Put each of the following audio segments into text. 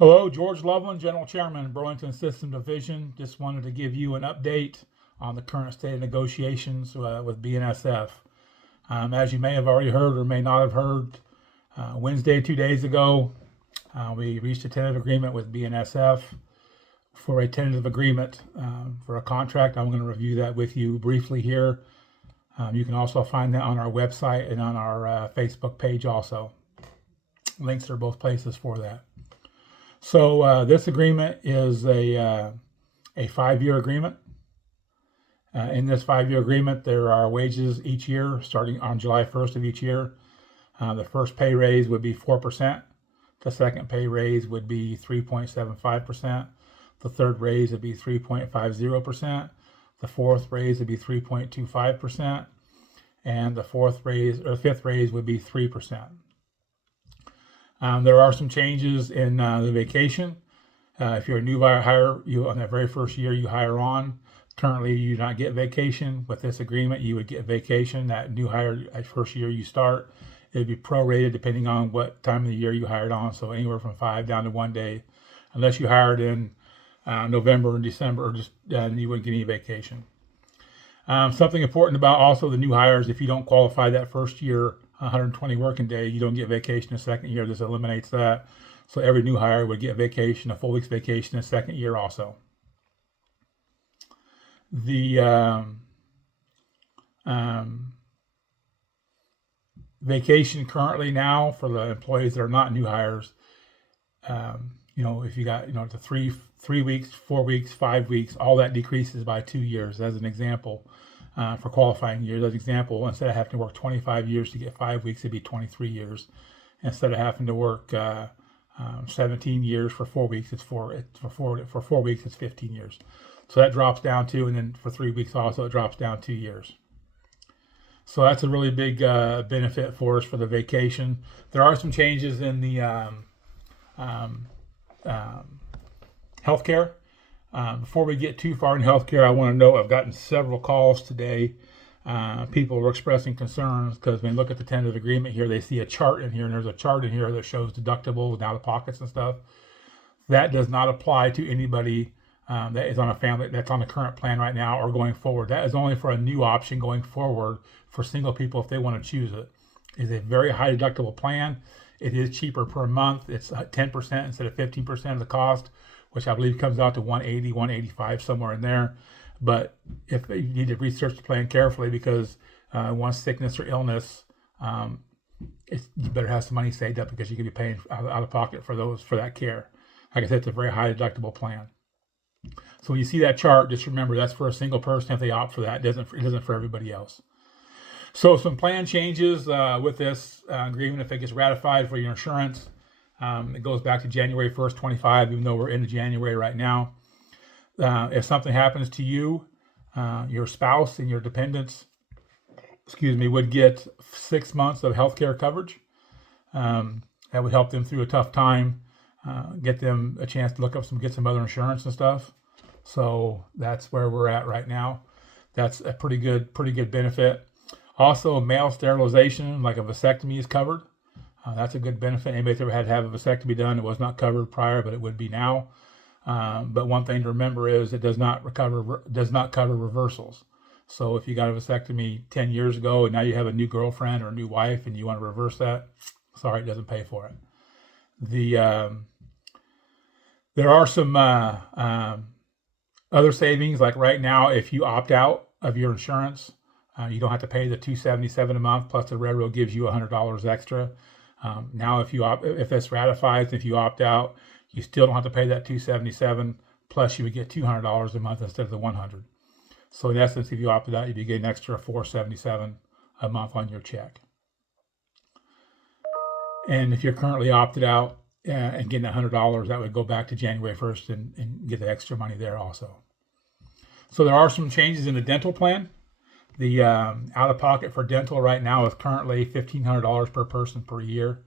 Hello, George Loveland, General Chairman, Burlington System Division. Just wanted to give you an update on the current state of negotiations with BNSF. As you may have already heard or may not have heard, Wednesday, 2 days ago, we reached a tentative agreement with BNSF for a tentative agreement for a contract. I'm going to review that with you briefly here. You can also find that on our website and on our Facebook page also. Links are both places for that. So this agreement is a 5-year agreement. In this 5-year agreement, there are wages each year starting on July 1st of each year. The first pay raise would be 4%. The second pay raise would be 3.75%. The third raise would be 3.50%. The fourth raise would be 3.25%. And the fifth raise would be 3%. There are some changes in the vacation. If you're a new hire, on that very first year you hire on, currently you do not get vacation. With this agreement, you would get vacation. That new hire, first year you start, it would be prorated depending on what time of the year you hired on. So anywhere from 5 down to 1 day, unless you hired in November and December, or just you wouldn't get any vacation. Something important about also the new hires: if you don't qualify that first year, 120 working day, you don't get vacation the second year. This eliminates that. So every new hire would get vacation, a full week's vacation the second year also. The vacation currently now for the employees that are not new hires, if you got, the 3 weeks, 4 weeks, 5 weeks, all that decreases by 2 years as an example. For qualifying years, as an example, instead of having to work 25 years to get 5 weeks, it'd be 23 years. Instead of having to work 17 years for 4 weeks, for 4 weeks, it's 15 years. So that drops down to, and then for 3 weeks also, it drops down 2 years. So that's a really big benefit for us for the vacation. There are some changes in the healthcare. Before we get too far in healthcare, I want to note I've gotten several calls today. People are expressing concerns because when they look at the tentative agreement here, they see a chart in here, and there's a chart in here that shows deductibles and out-of-pockets and stuff. That does not apply to anybody that is on a family that's on the current plan right now or going forward. That is only for a new option going forward for single people if they want to choose it. It's a very high deductible plan. It is cheaper per month. It's 10% instead of 15% of the cost, which I believe comes out to $180, $185, somewhere in there. But if you need to research the plan carefully, because once sickness or illness, you better have some money saved up, because you could be paying out of pocket for that care. Like I said, it's a very high deductible plan. So when you see that chart, just remember that's for a single person if they opt for that. It isn't for everybody else. So some plan changes with this agreement if it gets ratified for your insurance. It goes back to January 1st, 25, even though we're into January right now. If something happens to you, your spouse and your dependents, would get 6 months of health care coverage. That would help them through a tough time, get them a chance to get some other insurance and stuff. So that's where we're at right now. That's a pretty good benefit. Also, male sterilization, like a vasectomy, is covered. That's a good benefit. Anybody that's ever had to have a vasectomy done, it was not covered prior, but it would be now. But one thing to remember is it does not cover reversals. So if you got a vasectomy 10 years ago and now you have a new girlfriend or a new wife and you want to reverse that, sorry, it doesn't pay for it. There are some other savings. Like right now, if you opt out of your insurance, you don't have to pay the $277 a month, plus the railroad gives you $100 extra. Now, if this ratifies, if you opt out, you still don't have to pay that $277, plus you would get $200 a month instead of the $100. So in essence, if you opted out, you'd be getting an extra $477 a month on your check. And if you're currently opted out and getting $100, that would go back to January 1st and get the extra money there also. So there are some changes in the dental plan. The out-of-pocket for dental right now is currently $1,500 per person per year.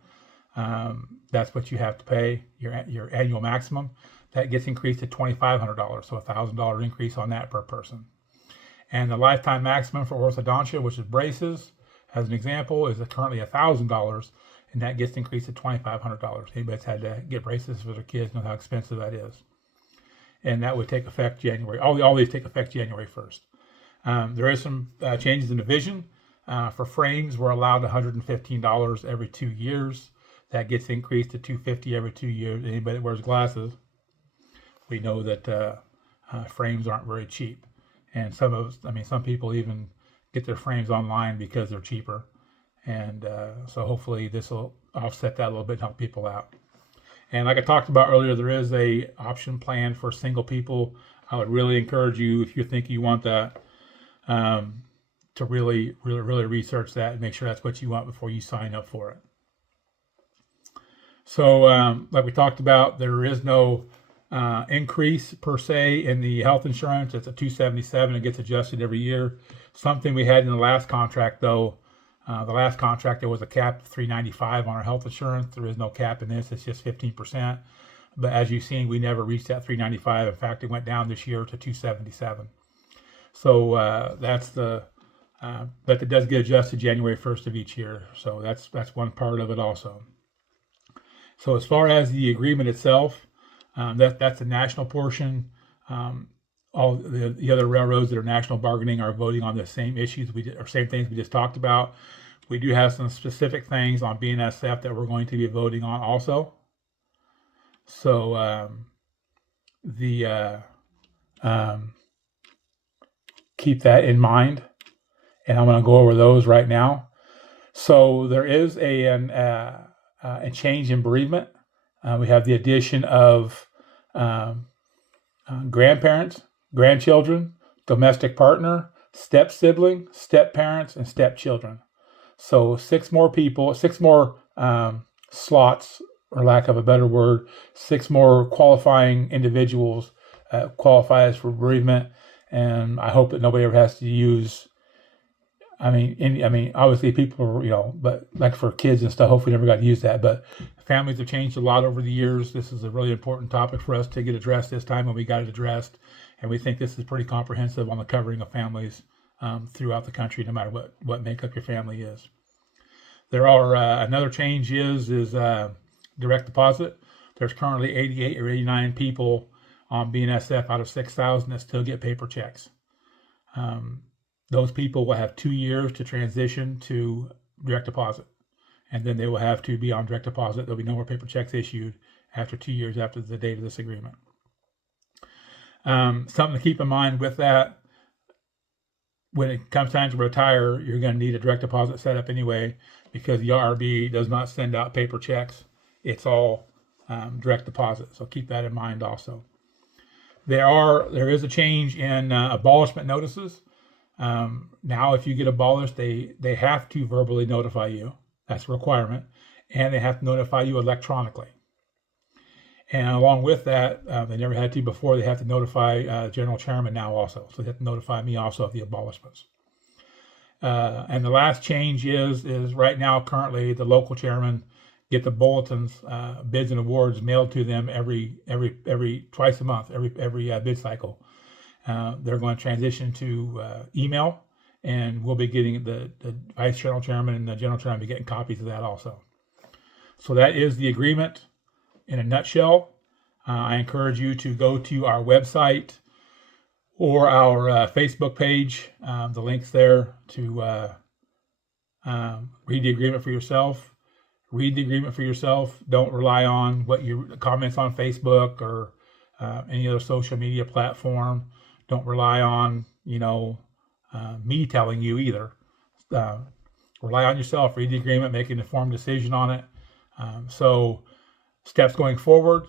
That's what you have to pay, your annual maximum. That gets increased to $2,500, so $1,000 increase on that per person. And the lifetime maximum for orthodontia, which is braces, as an example, is currently $1,000. and that gets increased to $2,500. Anybody that's had to get braces for their kids know how expensive that is. And that would take effect January. All these take effect January 1st. There is some changes in the vision. For frames, we're allowed $115 every 2 years. That gets increased to $250 every 2 years. Anybody that wears glasses, we know that frames aren't very cheap. And some people even get their frames online because they're cheaper. And so hopefully this will offset that a little bit and help people out. And like I talked about earlier, there is a option plan for single people. I would really encourage you, if you think you want that, to really research that and make sure that's what you want before you sign up for it. So like we talked about, there is no increase per se in the health insurance. It's a $277. It gets adjusted every year. Something we had in the last contract, though, the last contract, there was a cap of $395 on our health insurance. There is no cap in this. It's just 15%. But as you've seen, we never reached that $395. In fact, it went down this year to $277. So that's the, but it does get adjusted January 1st of each year. So that's one part of it also. So as far as the agreement itself, that's the national portion. All the other railroads that are national bargaining are voting on the same issues same things we just talked about. We do have some specific things on BNSF that we're going to be voting on also. So keep that in mind, and I'm going to go over those right now. So there is a change in bereavement. We have the addition of grandparents, grandchildren, domestic partner, step sibling, step parents, and stepchildren. So six more slots, or lack of a better word, 6 more qualifying individuals qualify as for bereavement. And I hope that nobody ever has to use. Obviously people, but like for kids and stuff, hopefully never got to use that. But families have changed a lot over the years. This is a really important topic for us to get addressed this time, and we got it addressed. And we think this is pretty comprehensive on the covering of families throughout the country, no matter what makeup your family is. There are another change is direct deposit. There's currently 88 or 89 people on BNSF out of 6,000 that still get paper checks. Those people will have 2 years to transition to direct deposit, and then they will have to be on direct deposit. There'll be no more paper checks issued after 2 years after the date of this agreement. Something to keep in mind with that, when it comes time to retire, you're going to need a direct deposit set up anyway, because the RRB does not send out paper checks. It's all direct deposit. So keep that in mind also. There is a change in abolishment notices. Now, if you get abolished, they have to verbally notify you. That's a requirement. And they have to notify you electronically. And along with that, they never had to before, they have to notify General Chairman now also. So they have to notify me also of the abolishments. And the last change is right now, currently, the local chairman get the bulletins, bids and awards mailed to them every twice a month, every bid cycle. They're going to transition to email, and we'll be getting the vice general chairman and the general chairman be getting copies of that also. So that is the agreement in a nutshell. I encourage you to go to our website or our Facebook page. The link's there to read the agreement for yourself. Read the agreement for yourself. Don't rely on what your comments on Facebook or any other social media platform. Don't rely on, me telling you either. Rely on yourself. Read the agreement. Make an informed decision on it. So steps going forward.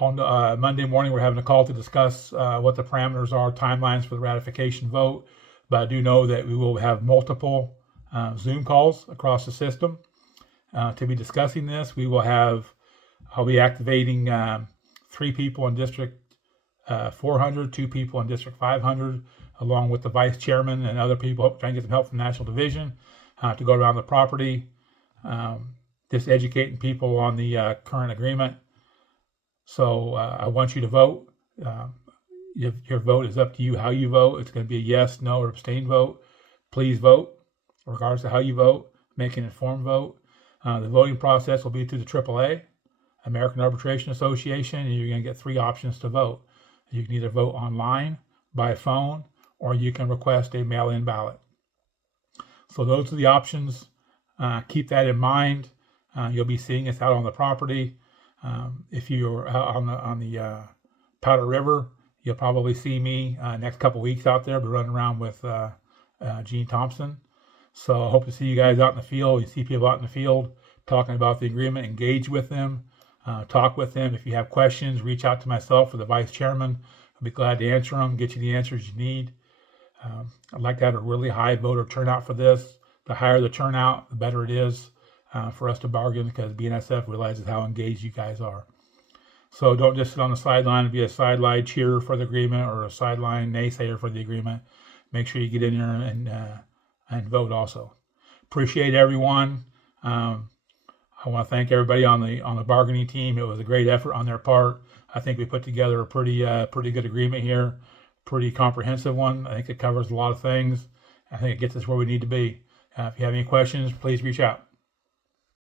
On Monday morning, we're having a call to discuss what the parameters are, timelines for the ratification vote. But I do know that we will have multiple Zoom calls across the system to be discussing this. I'll be activating 3 people in District 400, 2 people in District 500, along with the vice chairman and other people, trying to get some help from National Division to go around the property, just educating people on the current agreement. So I want you to vote. Your vote is up to you how you vote. It's going to be a yes, no, or abstain vote. Please vote, regardless of how you vote. Make an informed vote. The voting process will be through the AAA, American Arbitration Association, and you're going to get 3 options to vote. You can either vote online, by phone, or you can request a mail-in ballot. So those are the options. Keep that in mind. You'll be seeing us out on the property. If you're out on the Powder River, you'll probably see me next couple weeks out there. We're running around with Gene Thompson. So I hope to see you guys out in the field. You see people out in the field talking about the agreement. Engage with them. Talk with them. If you have questions, reach out to myself or the vice chairman. I'll be glad to answer them, get you the answers you need. I'd like to have a really high voter turnout for this. The higher the turnout, the better it is for us to bargain, because BNSF realizes how engaged you guys are. So don't just sit on the sideline and be a sideline cheerer for the agreement or a sideline naysayer for the agreement. Make sure you get in there and vote also. Appreciate everyone. I want to thank everybody on the bargaining team. It was a great effort on their part. I think we put together a pretty good agreement here, pretty comprehensive one. I think it covers a lot of things. I think it gets us where we need to be. If you have any questions, please reach out.